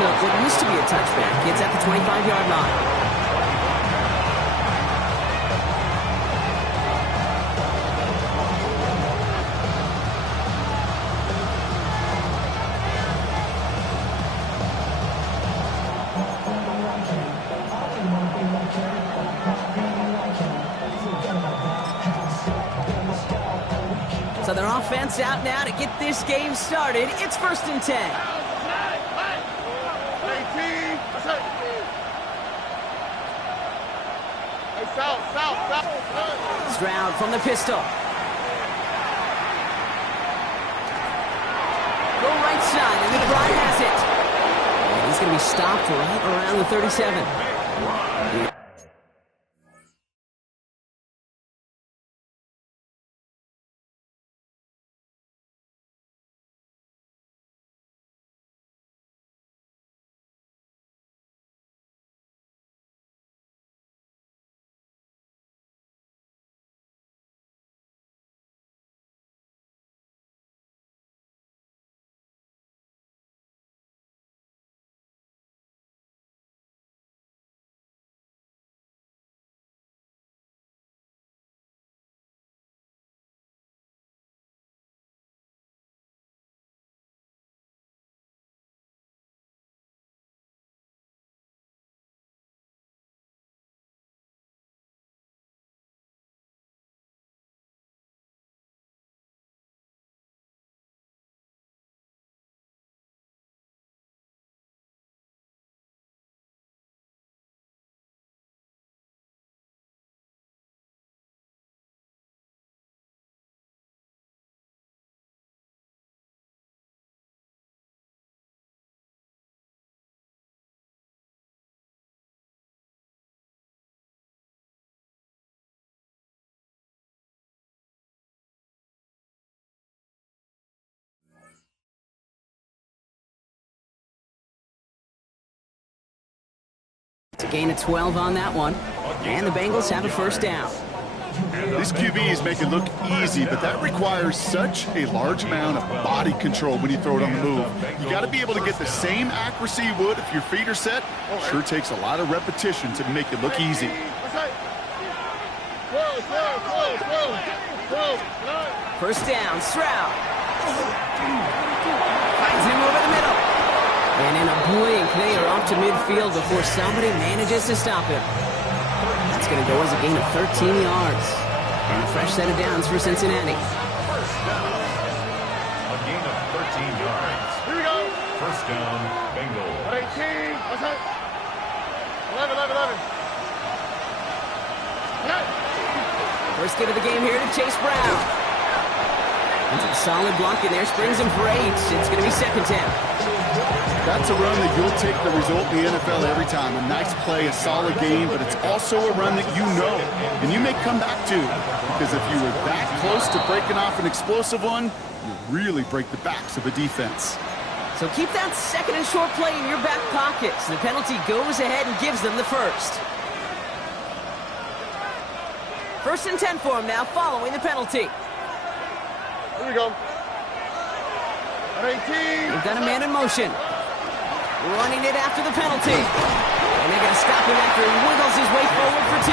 to what used to be a touchback. It's at the 25-yard line. So their offense out now to get this game started. It's 1st and 10. Stroud from the pistol. Go right side, and McBride has it. And he's going to be stopped right around the 37. It's a gain of 12 on that one. And the Bengals have a first down. These QBs make it look easy, but that requires such a large amount of body control when you throw it on the move. You got to be able to get the same accuracy you would if your feet are set. Sure takes a lot of repetition to make it look easy. First down, Stroud. Finds him over the middle. And in a blink, they are off to midfield before somebody manages to stop him. That's going to go as a gain of 13 yards. And a fresh set of downs for Cincinnati. First down. A gain of 13 yards. Here we go. First down, Bengals. 18. 11. First get of the game here to Chase Brown. Into the solid block in there, springs him for 8. It's going to be 2nd down. That's a run that you'll take the result in the NFL every time. A nice play, a solid game, but it's also a run that you know, and you may come back to. Because if you were that close to breaking off an explosive one, you really break the backs of a defense. So keep that 2nd and short play in your back pocket. So the penalty goes ahead and gives them the first. 1st and 10 for him now, following the penalty. Here we go. 18. They've got a man in motion. Running it after the penalty. And they're going to stop him after he wiggles his way forward for 2.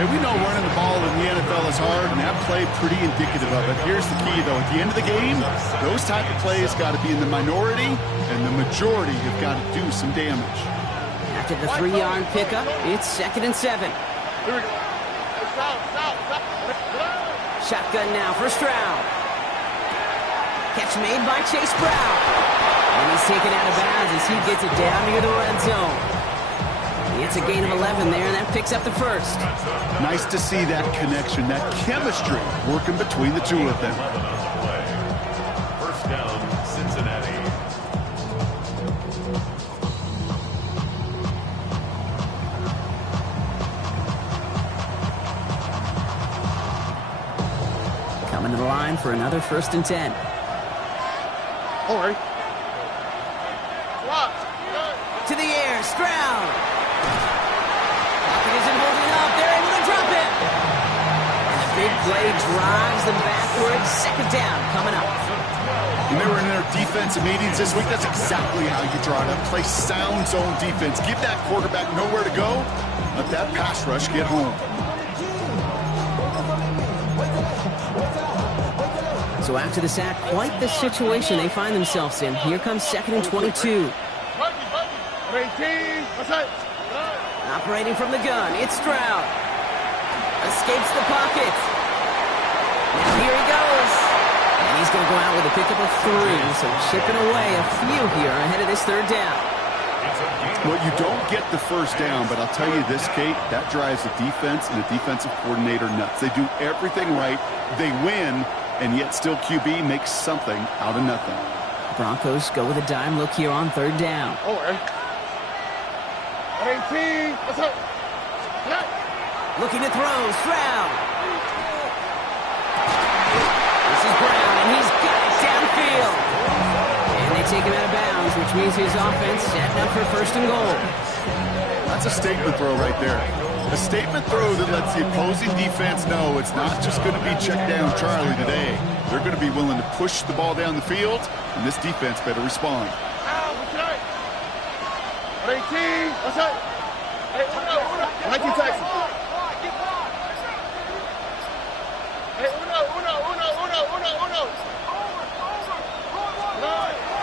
Hey, we know running the ball in the NFL is hard, and that play pretty indicative of it. Here's the key, though. At the end of the game, those type of plays got to be in the minority, and the majority have got to do some damage. After the 3-yard pickup, it's 2nd and 7. Here we go. Shotgun now for Stroud. Catch made by Chase Brown. And he's taken out of bounds as he gets it down near the red zone. It's a gain of 11 there, and that picks up the first. Nice to see that connection, that chemistry working between the two of them. First down, Cincinnati. Coming to the line for another 1st and 10. All right. To the air, Stroud. Pocket isn't holding up. They're able to drop it. And the big play drives them backwards. Second down coming up. And they were in their defensive meetings this week. That's exactly how you draw it up. Play sound zone defense. Give that quarterback nowhere to go. Let that pass rush get home. So after the sack, quite the situation they find themselves in. Here comes 2nd and 22. Operating from the gun, it's Stroud. Escapes the pocket. Now here he goes. And he's going to go out with a pickup of 3. So chipping away a few here ahead of this 3rd down. Well, you don't get the first down, but I'll tell you this, Kate, that drives the defense and the defensive coordinator nuts. They do everything right. They win, and yet still QB makes something out of nothing. Broncos go with a dime look here on 3rd down. Looking to throw, Stroud. This is Brown, and he's got it downfield. And they take him out of bounds, which means his offense setting up for 1st and goal. That's a statement throw right there. A statement throw that lets the opposing defense know it's not just going to be check down Charlie today. They're going to be willing to push the ball down the field, and this defense better respond.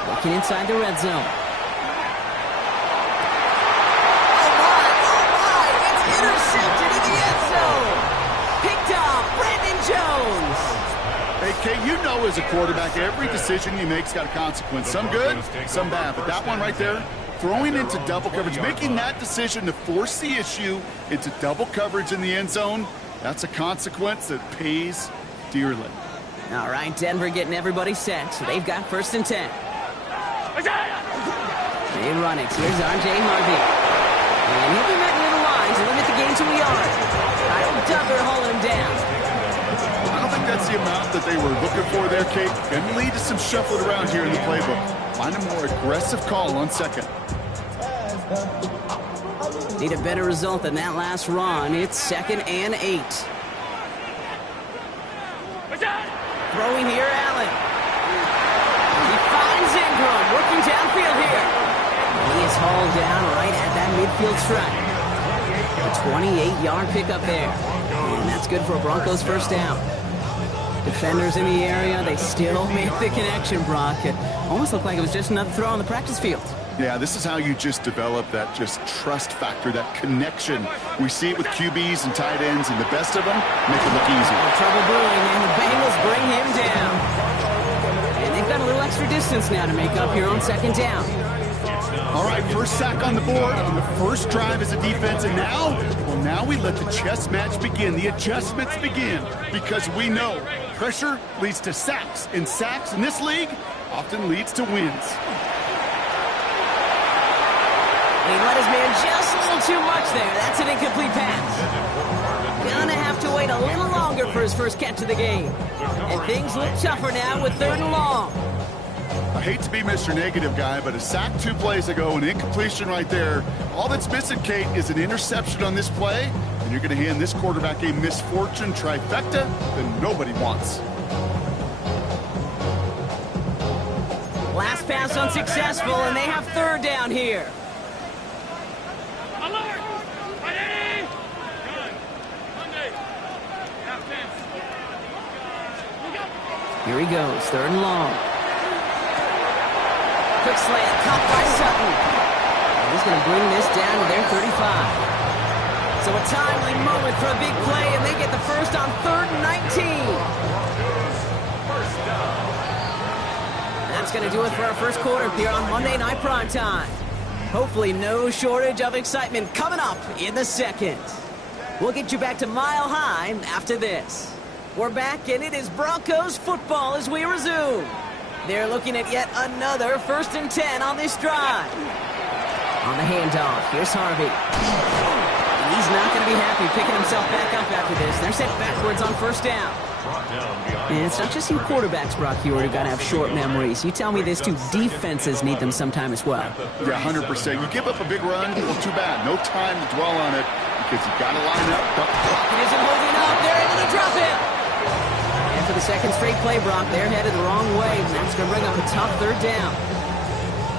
Looking inside the red zone. Intercepted in the end zone. Picked off Brandon Jones. Hey, Kay, you know as a quarterback, every decision you make's got a consequence. Some good, some bad. But that one right there, throwing into double coverage, making that decision to force the issue into double coverage in the end zone, that's a consequence that pays dearly. All right, Denver getting everybody set. So they've got 1st and 10. They run it. Here's R.J. Harvey. And he'll be met near the line to limit the game to a yard. Kyle Duggar hauling him down. I don't think that's the amount that they were looking for there, Kate. Going to lead to some shuffling around here in the playbook. Find a more aggressive call on 2nd. Need a better result than that last run. It's 2nd and 8. Throwing here, Allen. He finds Ingram, working downfield here. He is hauled down right at that midfield stripe. A 28-yard pickup there. And that's good for a Broncos 1st down. Defenders in the area, they still make the connection, Brock. It almost looked like it was just another throw on the practice field. Yeah, this is how you just develop that just trust factor, that connection. We see it with QBs and tight ends, and the best of them make it look easy. Trouble brewing, and the Bengals bring him down. And they've got a little extra distance now to make up here on 2nd down. All right, first sack on the board on the first drive as a defense, and now we let the chess match begin, the adjustments begin, because we know pressure leads to sacks, and sacks in this league often leads to wins. He let his man just a little too much there. That's an incomplete pass. Gonna have to wait a little longer for his first catch of the game. And things look tougher now with 3rd and long. I hate to be Mr. Negative guy, but a sack 2 plays ago, an incompletion right there. All that's missing, Kate, is an interception on this play, and you're going to hand this quarterback a misfortune trifecta that nobody wants. Last pass unsuccessful, and they have 3rd down here. Here he goes, 3rd and long. Quick slant, caught by Sutton. And he's going to bring this down to their 35. So a timely moment for a big play, and they get the first on 3rd and 19. That's going to do it for our first quarter here on Monday Night Primetime. Hopefully no shortage of excitement coming up in the 2nd. We'll get you back to Mile High after this. We're back, and it is Broncos football as we resume. They're looking at yet another 1st and 10 on this drive. On the handoff, here's Harvey. And he's not going to be happy picking himself back up after this. They're sent backwards on 1st down. And it's not just you quarterbacks, Brock, you got to have short memories. You tell me this too, defenses need them sometime as well. Yeah, 100%. You give up a big run, well, too bad. No time to dwell on it because you got to line up. It isn't holding up. There it they drop it. And for the second straight play, Brock, they're headed the wrong way, and that's going to bring up a tough third down.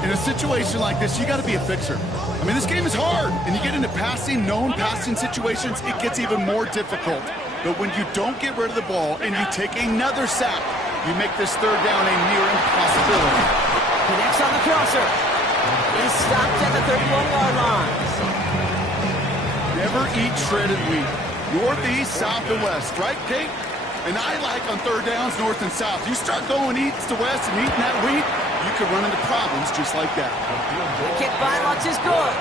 In a situation like this, you got to be a fixer. I mean, this game is hard, and you get into known passing situations, it gets even more difficult. But when you don't get rid of the ball and you take another sack, you make this third down a near impossibility. Connects on the crosser. He's stopped at the 31-yard line. Never eat shredded wheat. Northeast, south, and west, right, Kate? And I like on third downs, north and south. You start going east to west and eating that wheat, you could run into problems just like that. The kick by Lutz is good.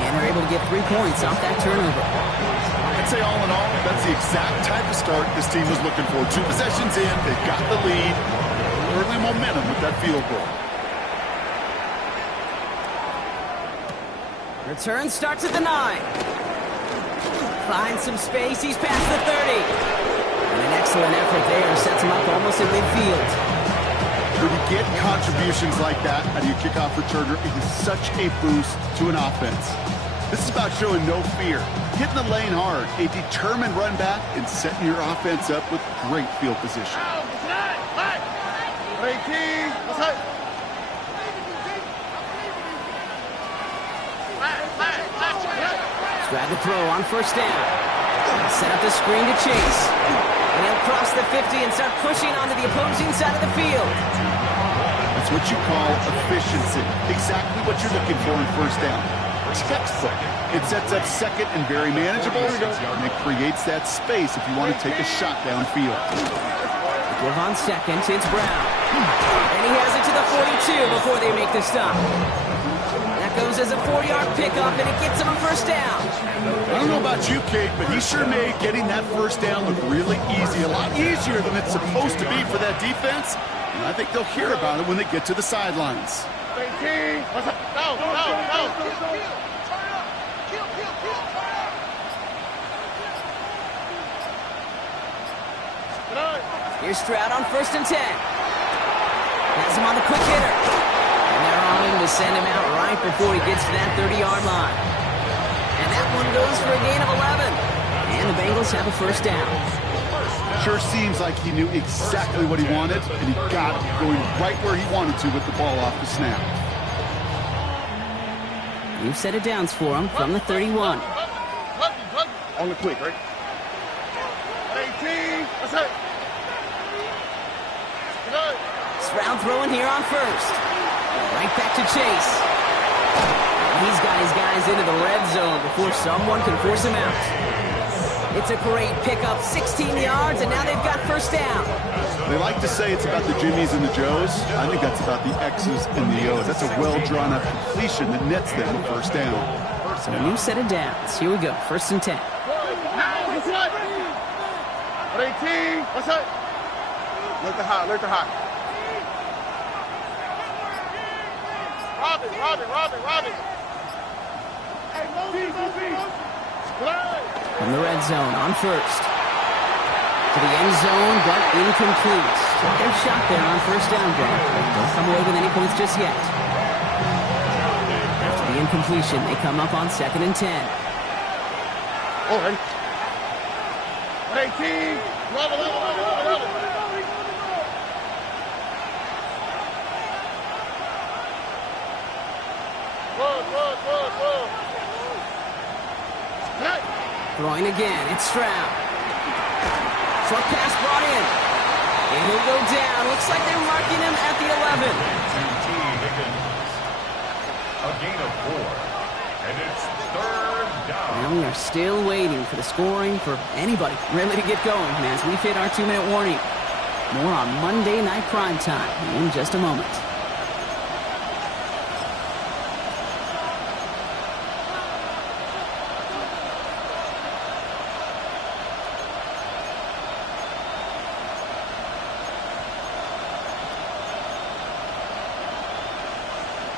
And they're able to get 3 points off that turnover. I'd say all in all, that's the exact type of start this team was looking for. 2 possessions in, they've got the lead. Early momentum with that field goal. Return starts at the 9. Finds some space, he's past the 30. And an excellent effort there sets him up almost at midfield. When you get contributions like that out of your kickoff returner, it is such a boost to an offense. This is about showing no fear, hitting the lane hard, a determined run back, and setting your offense up with great field position. Grab the throw on first down. Set up the screen to Chase. And he'll cross the 50 and start pushing onto the opposing side of the field. That's what you call efficiency. Exactly what you're looking for in first down. Textbook. It sets up second and very manageable, and it creates that space if you want to take a shot downfield. Give on second, it's Brown. And he has it to the 42 before they make the stop. That goes as a 4-yard pickup, and it gets him a first down. I don't know about you, Kate, but he sure made getting that first down look really easy. A lot easier than it's supposed to be for that defense. And I think they'll hear about it when they get to the sidelines. Here's Stroud on first and 10. Has him on the quick hitter. And they're on him to send him out right before he gets to that 30-yard line. And that one goes for a gain of 11. And the Bengals have a first down. Sure seems like he knew exactly what he wanted, and he got it, going right where he wanted to with the ball off the snap. New set of downs for him from the 31. On the quick, right? 18. That's it. Stroud throwing here on first. Right back to Chase. He's got his guys into the red zone before someone can force him out. It's a great pickup, 16 yards, and now they've got first down. They like to say it's about the Jimmies and the Joes. I think that's about the X's and the O's. That's a well-drawn-up completion that nets them a first down. So a new set of downs. Here we go, first and 10. 18. What's up? Look the hot. Robin. From the red zone on first. To the end zone, but incomplete. Their shot there on first down, Brad. Don't come away with any points just yet. After the incompletion, they come up on second and 10. All right. 18. Love it. Whoa. Throwing again, it's Stroud. Short pass brought in. And he'll go down. Looks like they're marking him at the 11. A gain of 4. And it's third down. And we are still waiting for the scoring for anybody really to get going as we've hit our 2-minute warning. More on Monday Night Primetime in just a moment.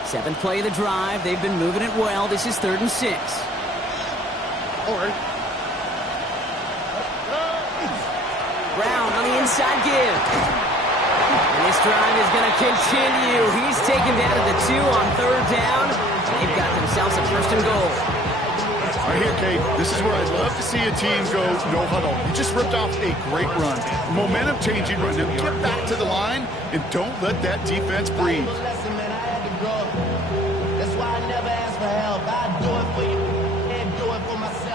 Seventh play of the drive. They've been moving it well. This is 3rd and 6. All right. Brown on the inside give. And this drive is going to continue. He's taken down at the 2 on 3rd down. They've got themselves a first and goal. Right here, Kate, this is where I'd love to see a team go no huddle. You just ripped off a great run. Momentum-changing run. Now get back to the line and don't let that defense breathe.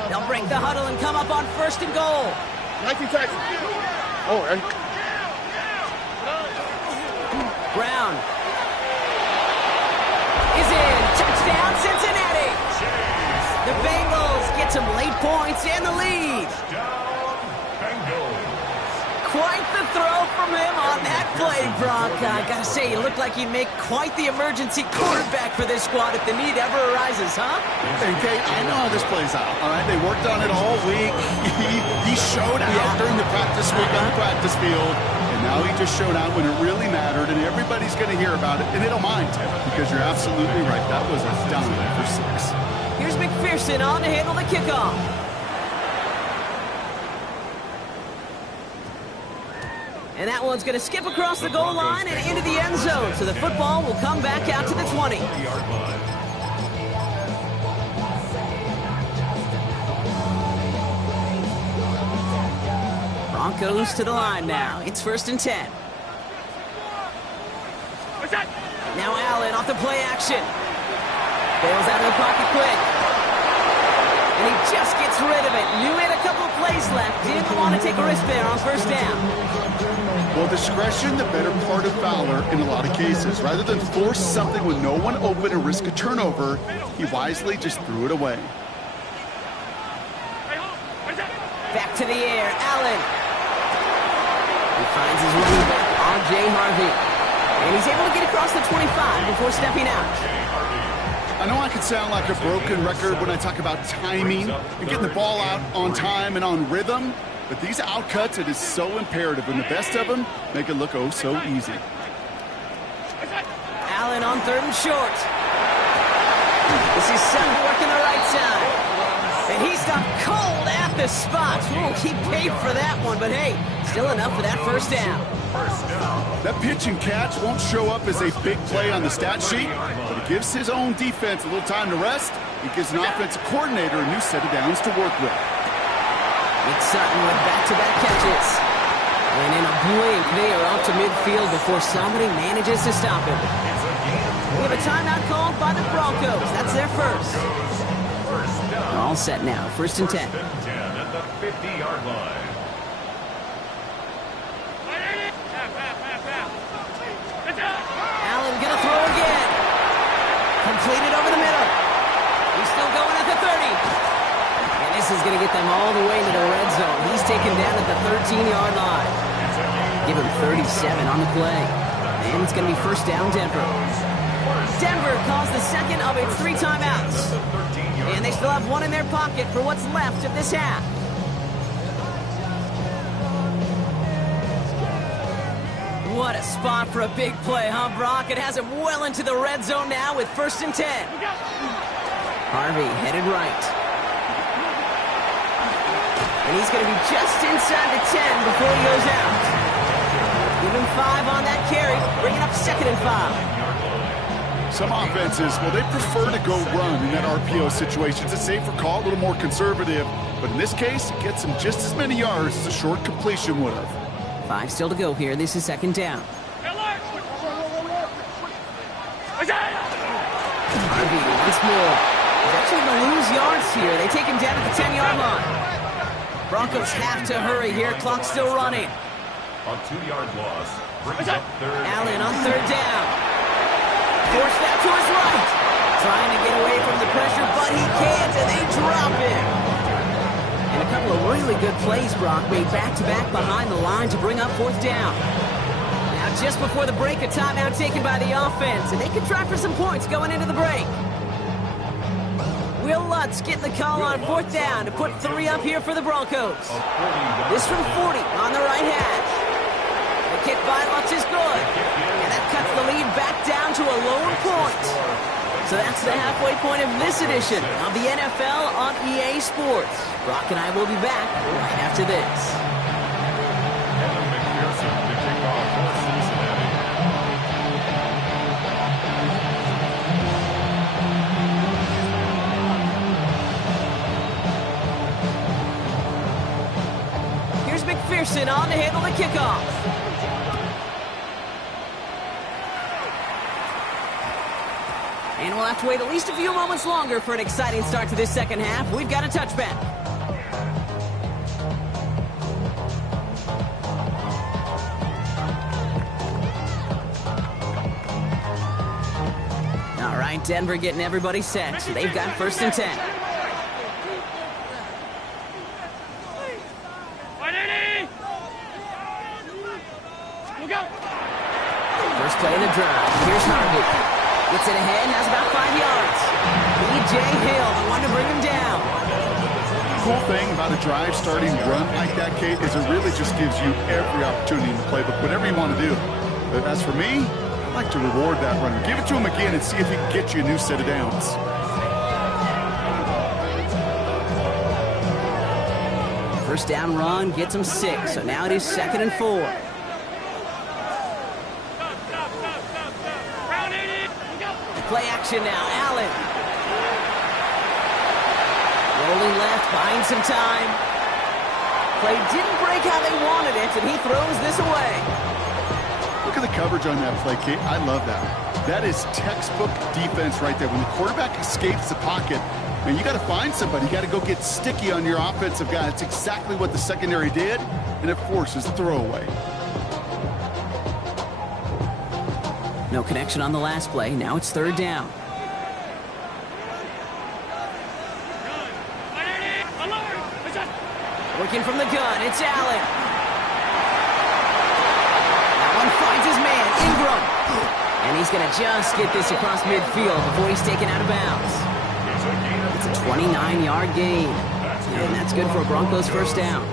They'll break the huddle and come up on 1st and goal. 19 seconds. All right. Brown is in. Touchdown, Cincinnati. The Bengals get some late points and the lead. Quite the throw from him on that play, Brock. I gotta say, you look like you make quite the emergency quarterback for this squad if the need ever arises, huh? And Kate, I know how this plays out, all right? They worked on it all week. He showed out during the practice week on the practice field, and now he just showed out when it really mattered, and everybody's going to hear about it, and they don't mind, because you're absolutely right. That was a dime for 6. Here's McPherson on to handle the kickoff. And that one's going to skip across the goal line and into the end zone. So the football will come back out to the 20. Broncos to the line now. It's 1st and 10. Now Allen off the play action. Bails out of the pocket quick. And he just gets rid of it. Knew he had a couple of plays left. Didn't want to take a risk there on 1st down. Well, discretion, the better part of valor in a lot of cases. Rather than force something with no one open and risk a turnover, he wisely just threw it away. Back to the air, Allen. He finds his running back, R.J. Harvey. And he's able to get across the 25 before stepping out. I know I can sound like a broken record when I talk about timing and getting the ball out on time and on rhythm, but these outcuts, it is so imperative, and the best of them make it look oh so easy. Allen on 3rd and short. This is Sutton working the right side. And he stopped cold at the spot. Ooh, he paid for that one, but hey, still enough for that 1st down. That pitch and catch won't show up as a big play on the stat sheet, but it gives his own defense a little time to rest. It gives an offensive coordinator a new set of downs to work with. Nick Sutton with back-to-back catches. And in a blink, they are up to midfield before somebody manages to stop him. We have a timeout called by the Broncos. That's their first. All set now. 1st and 10. At the 50-yard line. Allen gonna throw again. Completed over the middle. He's still going at the 30. And this is gonna get them all the way into the red zone. He's taken down at the 13-yard line. Give him 37 on the play. And it's gonna be 1st down, Denver. Denver calls the second of its 3 timeouts. And they still have one in their pocket for what's left of this half. What a spot for a big play, huh, Brock? It has him well into the red zone now with 1st and 10. Harvey headed right. And he's going to be just inside the 10 before he goes out. Give him 5 on that carry, bringing up 2nd and 5. Some offenses, well, they prefer to go run in that RPO situation. It's a safer call, a little more conservative. But in this case, it gets him just as many yards as a short completion would have. 5 still to go here. This is 2nd down. Harvey once more. He's actually going to lose yards here. They take him down at the 10-yard line. Broncos have to hurry here. Clock's still running. A 2-yard loss brings up 3rd. Allen on 3rd down. Forced that to his right. Trying to get away from the pressure, but he can't, and they drop him. And a couple of really good plays, Brock, made back-to-back behind the line to bring up 4th down. Now, just before the break, a timeout taken by the offense, and they can try for some points going into the break. Will Lutz getting the call on 4th down to put 3 up here for the Broncos. This from 40 on the right hash. The kick by Lutz is good. And that cuts the lead back down to a lone point. So that's the halfway point of this edition of the NFL on EA Sports. Brock and I will be back right after this. Kevin McPherson to kick off for Cincinnati. Pearson on to handle the kickoff. And we'll have to wait at least a few moments longer for an exciting start to this second half. We've got a touchback. All right, Denver getting everybody set. So they've got 1st and 10. First play of the drive. Here's Harvey. Gets it ahead, has about 5 yards. B.J. Hill, the one to bring him down. The cool thing about a drive starting run like that, Kate, is it really just gives you every opportunity in the playbook, whatever you want to do. But as for me, I like to reward that runner. Give it to him again and see if he can get you a new set of downs. First down run gets him 6, so now it is 2nd and 4. Play action now, Allen. Rolling left, buying some time. Play didn't break how they wanted it, and he throws this away. Look at the coverage on that play, Kate. I love that. That is textbook defense right there. When the quarterback escapes the pocket, man, you got to find somebody. You got to go get sticky on your offensive guy. That's exactly what the secondary did, and it forces the throwaway. No connection on the last play. Now it's 3rd down. Working from the gun, it's Allen. That one finds his man, Ingram. And he's going to just get this across midfield before he's taken out of bounds. It's a 29-yard gain. And that's good for a Broncos 1st down.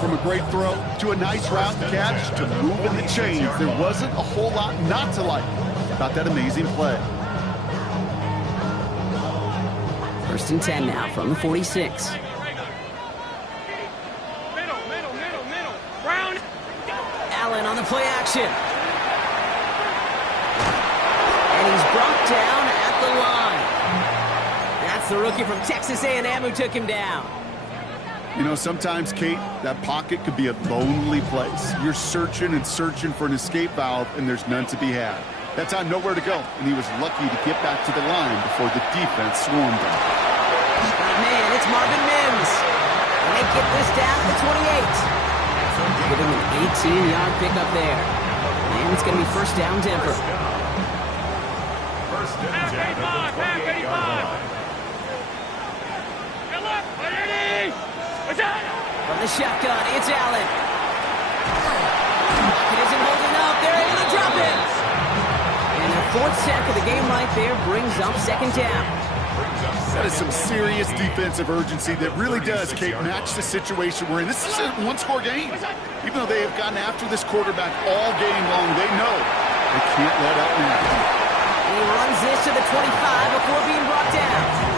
From a great throw to a nice route and catch to moving the chains, there wasn't a whole lot not to like about that amazing play. 1st and 10 now from the 46. Allen on the play action. And he's brought down at the line. That's the rookie from Texas A&M who took him down. You know, sometimes, Kate, that pocket could be a lonely place. You're searching and searching for an escape valve, and there's none to be had. That time, nowhere to go, and he was lucky to get back to the line before the defense swarmed him. Man, it's Marvin Mims. And they get this down to the 28. Give him an 18-yard pickup there. And it's going to be 1st down Denver. First down, Denver, 28-yard line. From the shotgun, it's Allen. It isn't holding up. They're able to drop it. And their 4th sack of the game right there brings up 2nd down. That is some serious defensive urgency that really does, Kate, match the situation we're in. This is a one-score game. Even though they have gotten after this quarterback all game long, they know they can't let up now. And he runs this to the 25 before being brought down.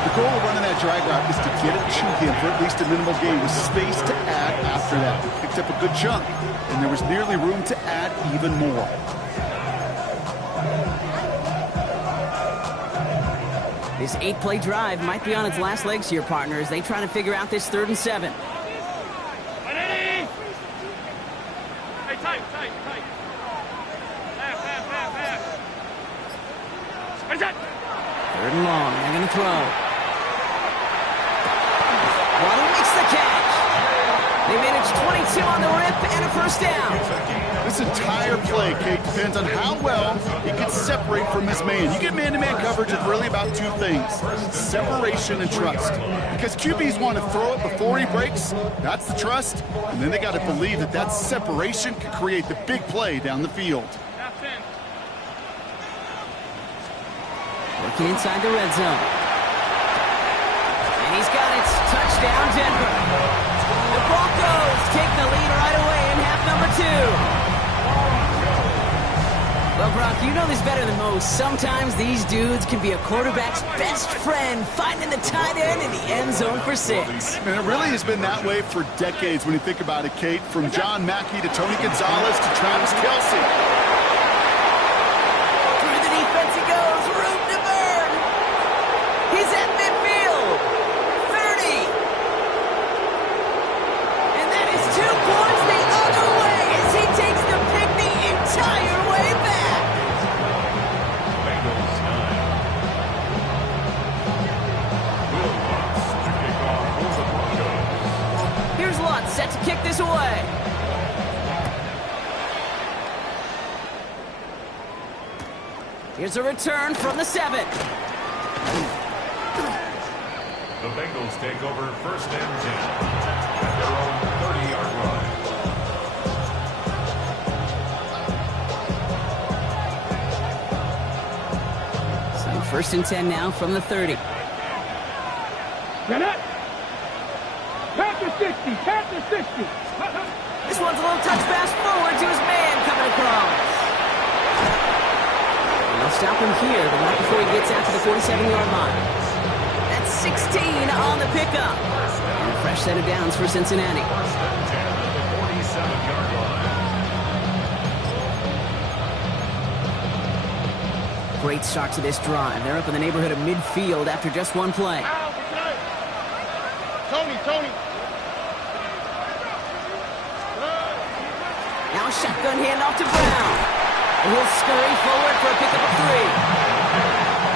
The goal of running that drag route is to get it to him for at least a minimal gain with space to add after that. He picked up a good chunk, and there was nearly room to add even more. This 8-play drive might be on its last legs here, partners. They try to figure out this 3rd and 7. Hey, tight. 3rd and long. They're going to throw. Waddle makes the catch. They managed 22 on the rip and a 1st down. This entire play, Kate, depends on how well he can separate from his man. You get man-to-man coverage, it's really about 2 things: separation and trust. Because QBs want to throw it before he breaks. That's the trust. And then they got to believe that that separation can create the big play down the field. Working inside the red zone. And he's got it. Touchdown, Denver. The Broncos take the lead right away in half number 2. Well, Brock, you know this better than most. Sometimes these dudes can be a quarterback's best friend, finding the tight end in the end zone for 6. And it really has been that way for decades when you think about it, Kate. From John Mackey to Tony Gonzalez to Travis Kelce. Here's a return from the 7. The Bengals take over 1st and 10 at their own 30-yard line. So 1st and 10 now from the 30. Get it. Panther 60. Panther 60. This one's a little touch pass forward to his man coming across. And they'll stop him here, but not before he gets out to the 47-yard line. That's 16 on the pickup. And a fresh set of downs for Cincinnati. 1st and 10 at the 47-yard line. Great start to this drive. They're up in the neighborhood of midfield after just one play. Tony. Now a shotgun handoff to Brown. And he'll scurry forward for a pickup of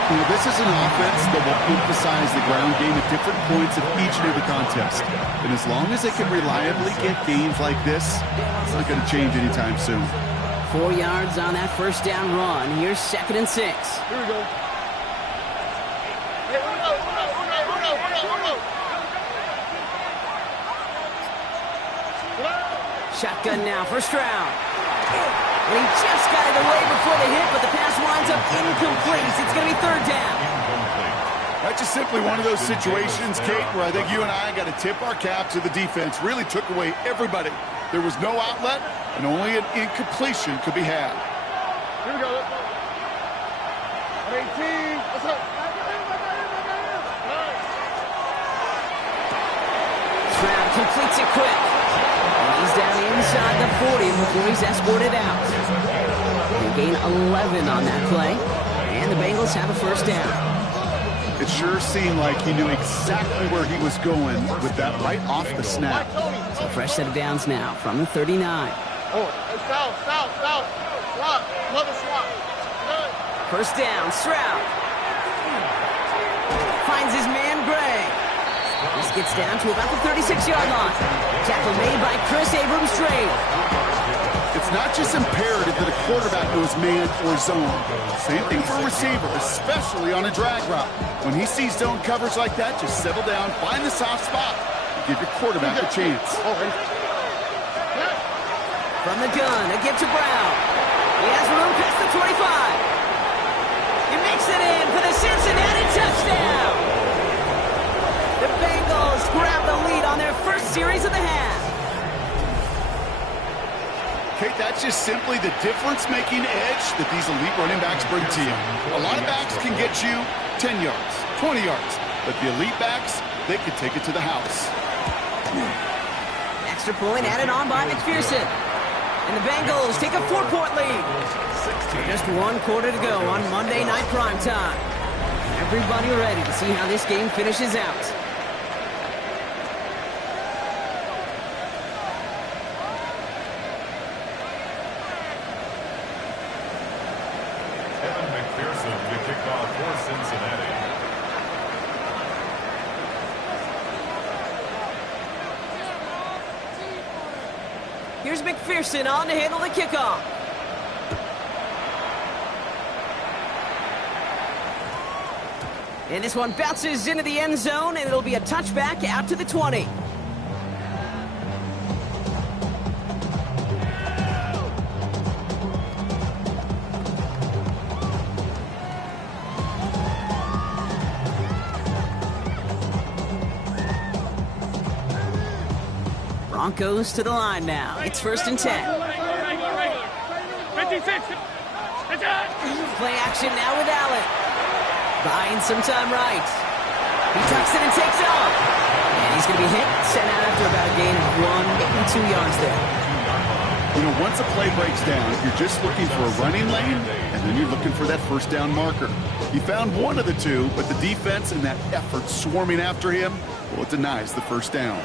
3. This is an offense that will emphasize the ground game at different points of each and every contest. And as long as they can reliably get gains like this, it's not going to change anytime soon. 4 yards on that first down run. Here's 2nd and 6. Here we go. Hey, Uno. Shotgun now for Stroud. And he just got it away before the hit, but the pass winds up incomplete. It's going to be 3rd down. That's just simply one of those situations, Kate, where I think you and I got to tip our cap to the defense. Really took away everybody. There was no outlet, and only an incompletion could be had. Here we go. 18. Let's go. Stroud completes it quick. And he's down inside the 40 before he's escorted out. They gain 11 on that play, and the Bengals have a 1st down. It sure seemed like he knew exactly where he was going with that right off the snap. So fresh set of downs now from the 39. Oh, south. Swap. Another swap. Good. 1st down, Stroud. Finds his man, Gray. This gets down to about the 36-yard line. Tackle made by Chris Abrams-Trade. It's not just imperative that a quarterback knows man or zone. Same thing for a receiver, especially on a drag route. When he sees zone coverage like that, just settle down, find the soft spot, and give your quarterback a chance. From the gun, a give to Brown. He has room past the 25. He makes it in for the Cincinnati touchdown. The Bengals grab the lead on their first series of the half. Kate, that's just simply the difference-making edge that these elite running backs bring to you. A lot of backs can get you 10 yards, 20 yards, but the elite backs, they can take it to the house. Extra point added on by McPherson. And the Bengals take a 4-point lead. Just 1 quarter to go on Monday Night Primetime. Everybody ready to see how this game finishes out. McPherson to kick off for Cincinnati. Here's McPherson on to handle the kickoff. And this one bounces into the end zone, and it'll be a touchback out to the 20. Broncos to the line now. It's 1st and 10. 56. Play action now with Allen. Buying some time right. He tucks it and takes off. And he's going to be hit, sent out after about a gain of 1, maybe 2 yards there. You know, once a play breaks down, you're just looking for a running lane, and then you're looking for that 1st down marker. He found one of the two, but the defense and that effort swarming after him, well, it denies the 1st down.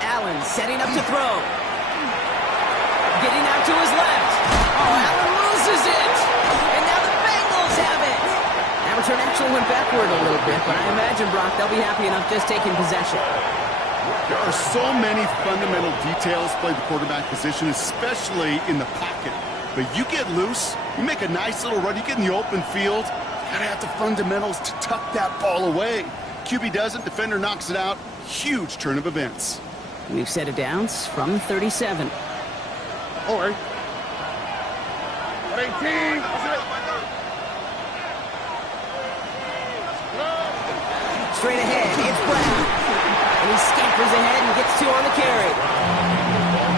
Allen setting up to throw. Getting out to his left. Oh, Allen loses it. And now the Bengals have it. That return actually went backward a little bit, but I imagine, Brock, they'll be happy enough just taking possession. There are so many fundamental details play the quarterback position, especially in the pocket. But you get loose, you make a nice little run, you get in the open field, you gotta have the fundamentals to tuck that ball away. QB doesn't, defender knocks it out. Huge turn of events. We've set it downs from 37. All right. 18. Straight ahead, it's Brown. And he scampers ahead and gets 2 on the carry.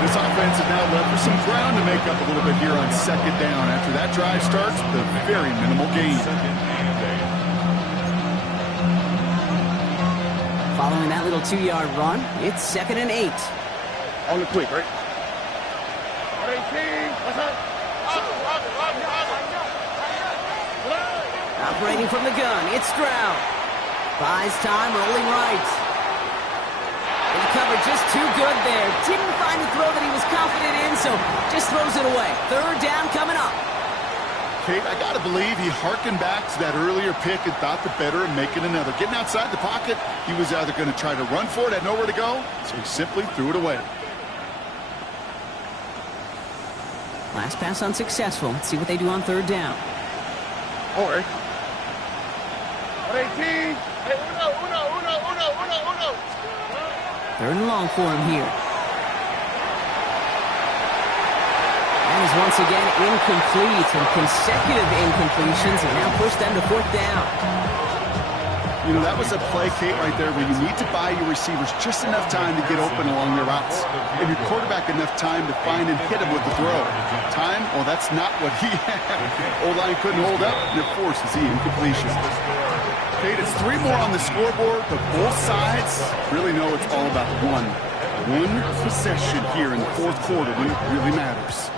This offense is now left with some ground to make up a little bit here on second down. After that drive starts with a very minimal gain. Following that little 2-yard run, it's 2nd and 8. On the quick, right? 18. Operating from the gun, it's Stroud. Buys time, rolling right. And the cover just too good there. Didn't find the throw that he was confident in, so just throws it away. 3rd down coming up. Kate, I got to believe he hearkened back to that earlier pick and thought the better of making another. Getting outside the pocket, he was either going to try to run for it, had nowhere to go, so he simply threw it away. Last pass unsuccessful. Let's see what they do on 3rd down. All right. 18. 3rd and long for him here. And is once again incomplete, and consecutive incompletions have now pushed them to 4th down. You know, that was a play, Kate, right there where you need to buy your receivers just enough time to get open along their routes. And your quarterback enough time to find and hit him with the throw. Time? Well, that's not what he had. O-line couldn't hold up, and it forces the incompletion. Kate, it's 3 more on the scoreboard, but both sides really know it's all about one possession here in the 4th quarter when it really matters.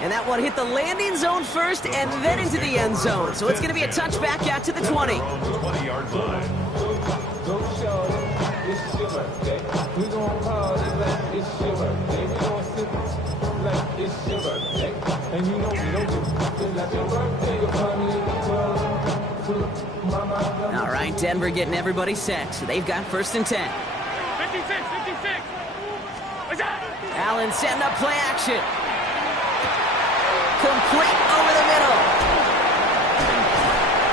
And that one hit the landing zone first and then into the end zone. So it's going to be a touchback out to the 20. 20-yard line. Go show, it's your birthday. We gon' pause it like it's your birthday. We gon' sip it like it's your birthday. And you know we don't do it like your birthday. You'll find me in the club. All right, Denver getting everybody set. So they've got 1st and 10. 56. What's that? Allen setting up play action. Complete over the middle.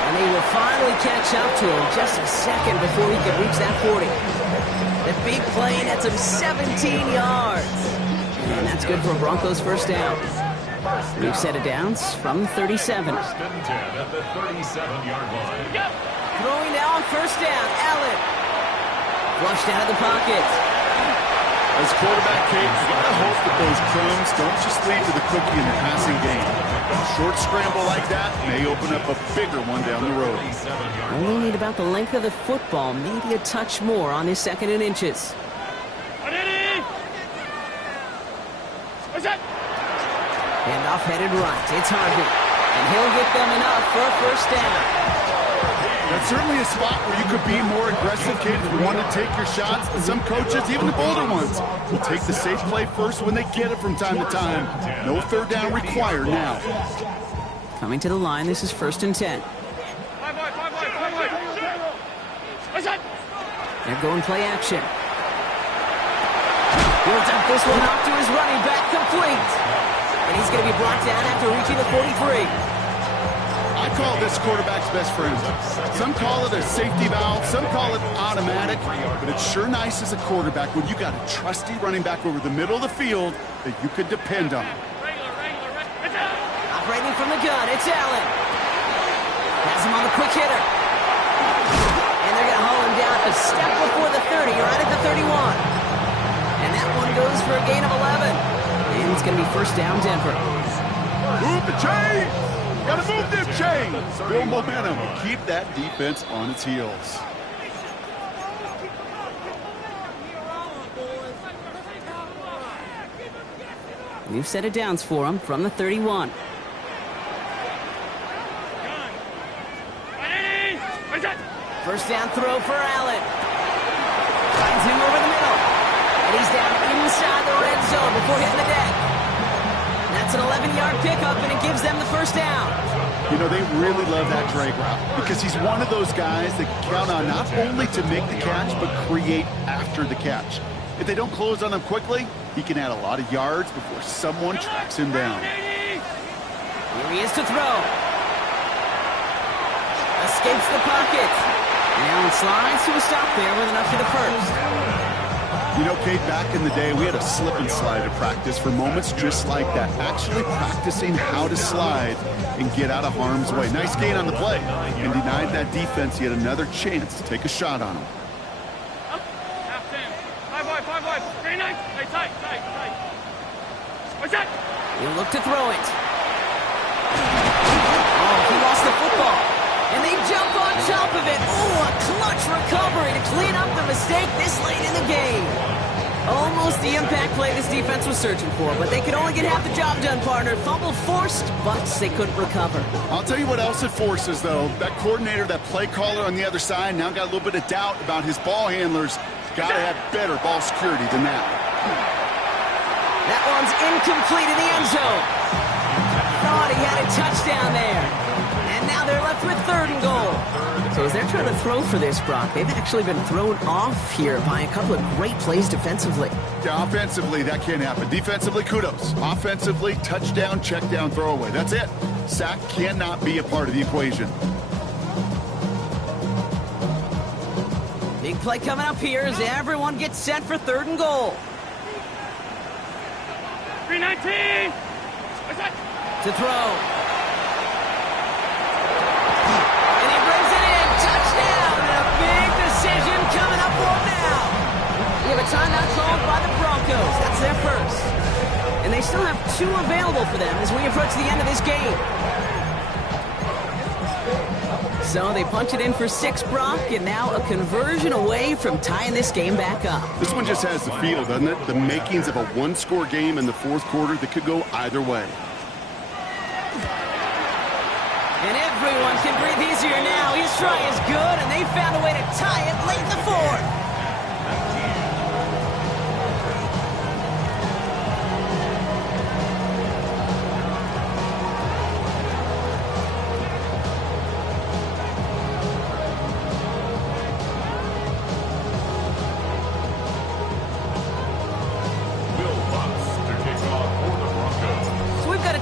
And they will finally catch up to him just a second before he could reach that 40. The big play nets him 17 yards. And that's good for a Broncos 1st down. We've set it downs from 37. 1st and 10 at the 37-yard line. Throwing now on 1st down, Allen. Flushed out of the pocket. As quarterback, Kate, you got to hope that those crumbs don't just lead to the cookie in the passing game. A short scramble like that may open up a bigger one down the road. Only need about the length of the football, maybe a touch more on his 2nd and inches. What's that? Handoff headed right. It's Harvey. And he'll get them enough for a 1st down. That's certainly a spot where you could be more aggressive, Kate, if you want to take your shots. Some coaches, even the bolder ones, will take the safe play first when they get it from time to time. No 3rd down required now. Coming to the line, this is 1st and 10. What's that? They're going play action. He'll dump this one off to his running back, complete. And he's going to be brought down after reaching the 43. I call this quarterback's best friend. Some call it a safety valve, some call it automatic, but it's sure nice as a quarterback when you got a trusty running back over the middle of the field that you could depend on. Operating from the gun, it's Allen. Has him on the quick hitter. And they're going to haul him down a step before the 30, right at the 31. And that one goes for a gain of 11. And it's going to be 1st down, Denver. Move the chains! Gotta move them chains! Build momentum. Keep that defense on its heels. We've set it downs for him from the 31. First down throw for Allen. Finds him over the middle. And he's down inside the red zone before hitting the deck. That That's an 11-yard pickup, and it gives them the first down. You know, they really love that drag route because he's one of those guys that can count on not only to make the catch, but create after the catch. If they don't close on him quickly, he can add a lot of yards before someone tracks him down. Here he is to throw. Escapes the pocket. And Allen slides to a stop there with enough for the first. You know, Kate, back in the day, we had a slip and slide at practice for moments just like that. Actually practicing how to slide and get out of harm's way. Nice gain on the play. And denied that defense yet another chance to take a shot on him. He'll look to throw it. Oh, he lost the football. And they jump on top of it. Oh, a clutch recovery to clean up the mistake this late in the game. Almost the impact play this defense was searching for, but they could only get half the job done, partner. Fumble forced, but they couldn't recover. I'll tell you what else it forces, though. That coordinator, that play caller on the other side, now got a little bit of doubt about his ball handlers. Got to have better ball security than that. That one's incomplete in the end zone. Thought he had a touchdown there. And now they're left with 3rd and goal. So as they're trying to throw for this, Brock, they've actually been thrown off here by a couple of great plays defensively. Yeah, offensively, that can't happen. Defensively, kudos. Offensively, touchdown, check down, throwaway. That's it. Sack cannot be a part of the equation. Big play coming up here as everyone gets set for 3rd and goal. 319! To throw. And he brings it in. Touchdown! And a big decision coming up for him now. We have a timeout called by the Broncos. That's their first. And they still have 2 available for them as we approach the end of this game. So they punch it in for 6, Brock, and now a conversion away from tying this game back up. This one just has the feel, doesn't it? The makings of a one-score game in the 4th quarter that could go either way. And everyone can breathe easier now. His try is good, and they found a way to tie it late in the 4th.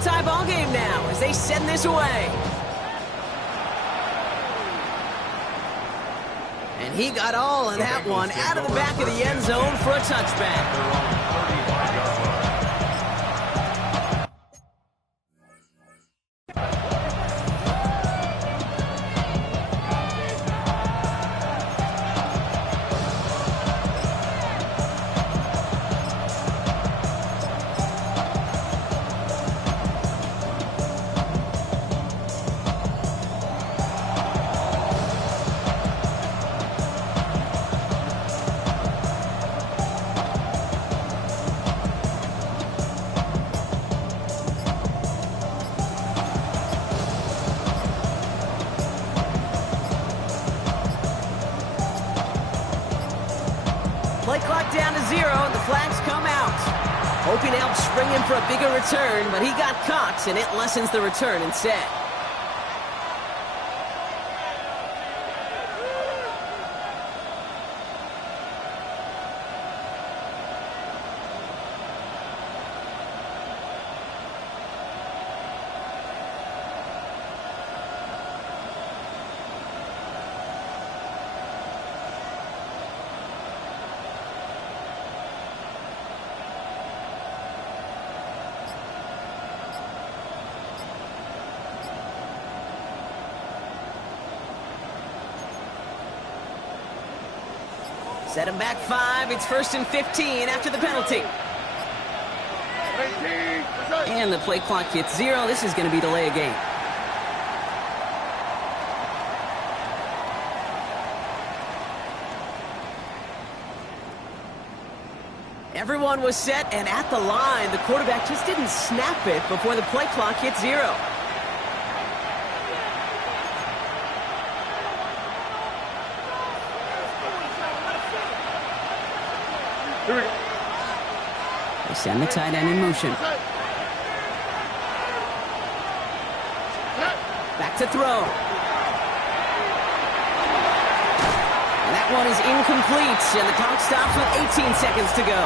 Tie ball game now as they send this away. And he got all of that one out of the back of the end zone for a touchback. Play clock down to 0, and the flags come out. Hoping to help spring him for a bigger return, but he got caught, and it lessens the return instead. Set him back 5. It's 1st and 15 after the penalty. And the play clock hits 0. This is going to be delay a game. Everyone was set and at the line. The quarterback just didn't snap it before the play clock hit 0. They send the tight end in motion. back to throw. That one is incomplete, and the clock stops with 18 seconds to go.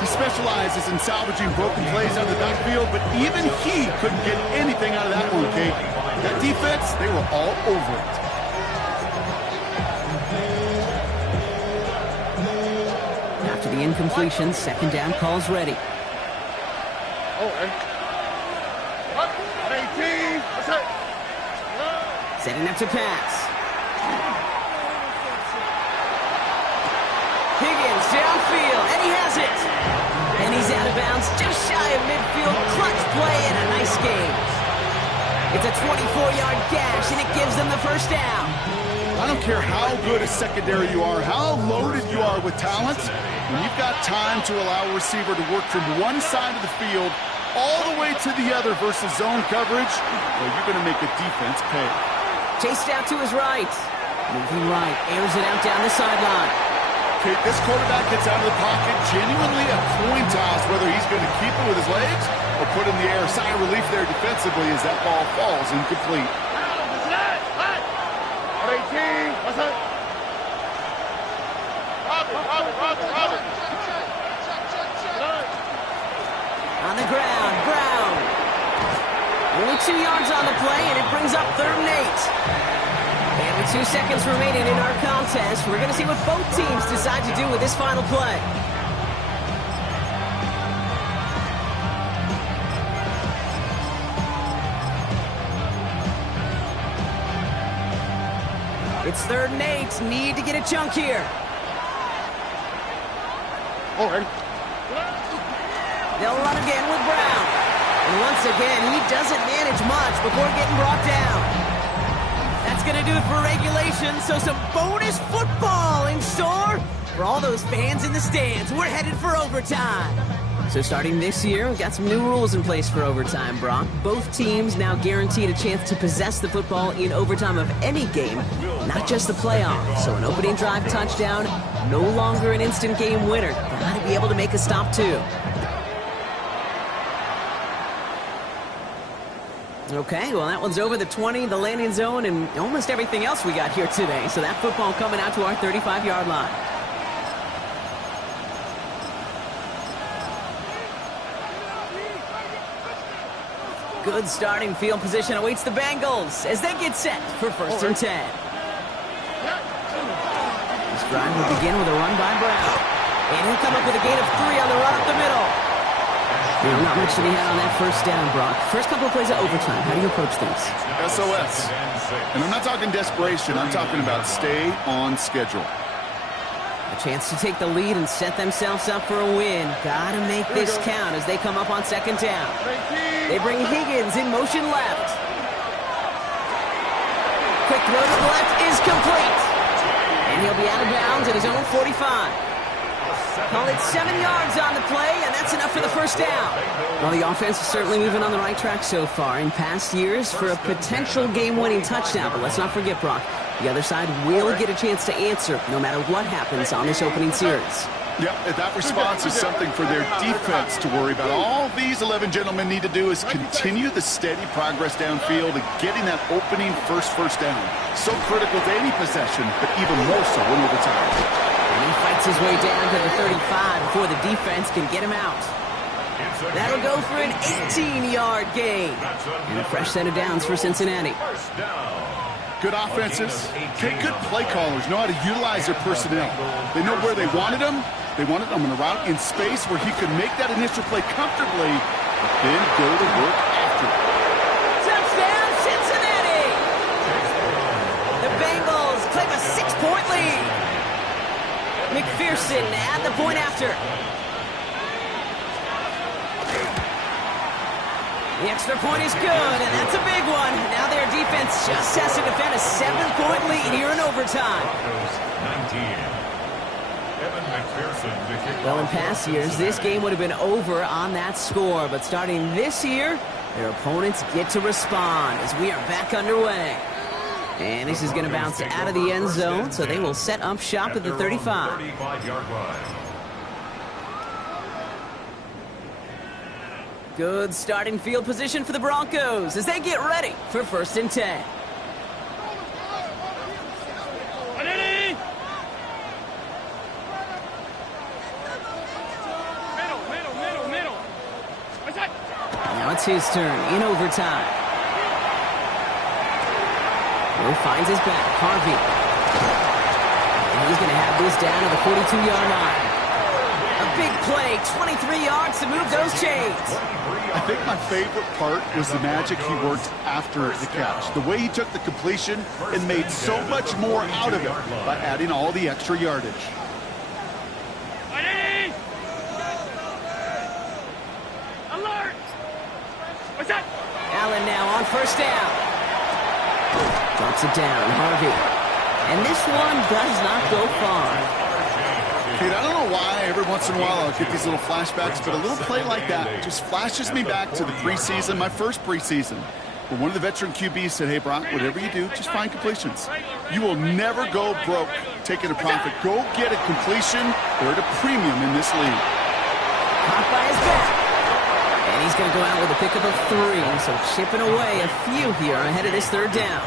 He specializes in salvaging broken plays out of the backfield, but even he couldn't get anything out of that one, Kate. That defense, they were all over it. After the incompletion, second down call's ready. Setting up to pass. Higgins downfield, and he has it. And he's out of bounds, just shy of midfield. Clutch play and a nice game. It's a 24-yard gash, and it gives them the first down. I don't care how good a secondary you are, how loaded you are with talent, when you've got time to allow a receiver to work from one side of the field all the way to the other versus zone coverage, well, you're going to make a defense pay. Chased out to his right. Moving right, airs it out down the sideline. Kate, this quarterback gets out of the pocket, genuinely a coin toss whether he's going to keep it with his legs or put it in the air. Sigh of relief there defensively as that ball falls incomplete. On the ground, Brown. Only 2 yards on the play, and it brings up 3rd and 8. And with 2 seconds remaining in our contest, we're going to see what both teams decide to do with this final play. It's 3rd and 8. Need to get a chunk here. They'll run again with Brown. And once again, he doesn't manage much before getting brought down. That's going to do it for regulation, so some bonus football in store for all those fans in the stands. We're headed for overtime. So starting this year, we've got some new rules in place for overtime, Brock. Both teams now guaranteed a chance to possess the football in overtime of any game, not just the playoffs. So an opening drive touchdown, no longer an instant game winner. Got to be able to make a stop, too. Okay, well, that one's over the 20, the landing zone, and almost everything else we got here today. So that football coming out to our 35-yard line. Good starting field position awaits the Bengals as they get set for 1st and 10. This drive will begin with a run by Brown. And he'll come up with a gain of 3 on the run up the middle. Not much to be had on that first down, Brock. First couple of plays of overtime. How do you approach things? SOS. And I'm not talking desperation. I'm talking about stay on schedule. A chance to take the lead and set themselves up for a win. Gotta make this count as they come up on 2nd down. They bring Higgins in motion left. Quick throw to the left is complete. And he'll be out of bounds at his own 45. Call it 7 yards on the play, and that's enough for the first down. Well, the offense is certainly moving on the right track so far. In past years, for a potential game-winning touchdown. But let's not forget, Brock, the other side will get a chance to answer no matter what happens on this opening series. Yep, that response is something for their defense to worry about. All these 11 gentlemen need to do is continue the steady progress downfield and getting that opening first down. So critical to any possession, but even more so in overtime. And he fights his way down to the 35 before the defense can get him out. That'll go for an 18-yard gain. And a fresh set of downs for Cincinnati. Good offenses, good play callers know how to utilize their personnel. They know where they wanted them. They wanted them in a route in space where he could make that initial play comfortably, then go to work after it. Touchdown, Cincinnati! The Bengals claim a 6-point lead. McPherson at the point after. The extra point is good, and that's a big one. Now their defense just has to defend a 7-point lead here in overtime. Well, in past years, this game would have been over on that score, but starting this year, their opponents get to respond as we are back underway. And this is going to bounce out of the end zone, so they will set up shop at the 35. Good starting field position for the Broncos as they get ready for 1st and 10. Now it's his turn in overtime. Will finds his back. Harvey. And he's going to have this down to the 42-yard line. A big play, 23 yards to move those chains. I think my favorite part was the magic he worked after the catch. The way he took the completion and made so much more out of it by adding all the extra yardage. Alert! What's that? Allen now on 1st down. Drops it down, Harvey. And this one does not go far. Kate, I don't know why every once in a while I'll get these little flashbacks, but a little play like that just flashes me back to the preseason, my first preseason. When one of the veteran QBs said, hey, Brock, whatever you do, just find completions. You will never go broke taking a profit. Go get a completion. They're at a premium in this league. Caught by his back. And he's going to go out with a pickup of 3, so chipping away a few here ahead of this 3rd down.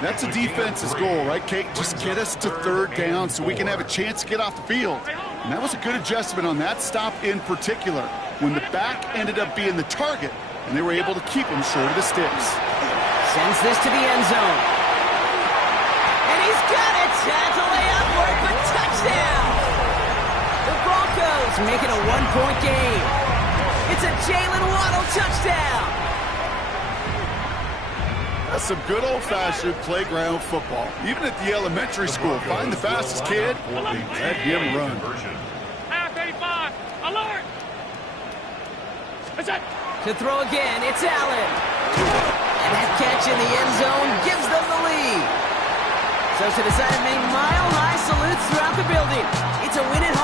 That's a defense's goal, right, Kate? Just get us to 3rd down so we can have a chance to get off the field. And that was a good adjustment on that stop in particular, when the back ended up being the target, and they were able to keep him short of the sticks. Sends this to the end zone. And he's got it! That's a layup for a touchdown! The Broncos make it a 1-point game. It's a Jalen Waddle touchdown! That's some good old-fashioned playground football. Even at the elementary school, find the fastest kid and let him run. Half 85. Alert! What's that? To throw again, it's Allen. And that catch in the end zone gives them the lead. So to decide to make mile-high salutes throughout the building. It's a win at home.